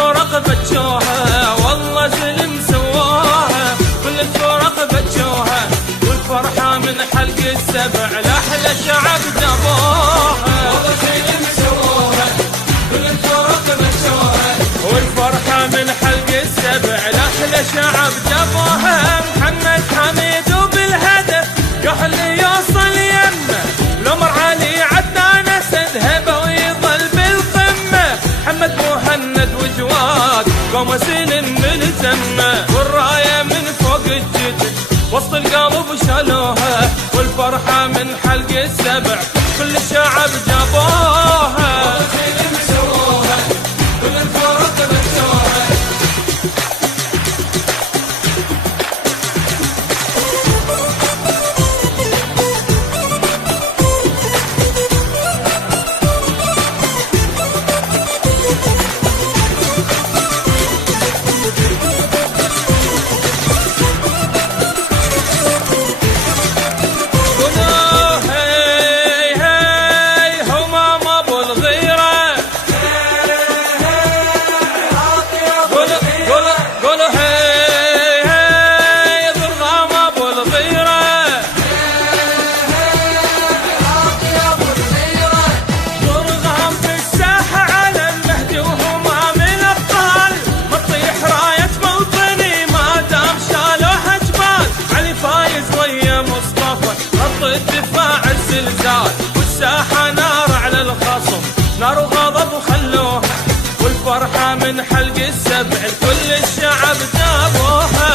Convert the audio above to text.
الفرق بجوها والله زلم سواها، كل الفرق بجوها والفرحة من حلق السبع لأحلى شعب جابوها. والله زلم سواها كل الفرق بجوها والفرحة من حلق السبع لأحلى شعب جابوها. محمد حميد وبالهدف يحلي يوصل يمه، العمر علي عدنان اسد هبه ويظل بالقمه. محمد مهند وجواد قوم سلم من زمه، والرايه من فوق الجدر وسط القلب شالوها، والفرحه من حلق السبع كل الشعب جابوها. سووها كل الفرق بجوها. الدفاع الزلزال والساحة نار على الخصم، نار وغضب وخلوها، والفرحة من حلق السبع كل الشعب جابوها.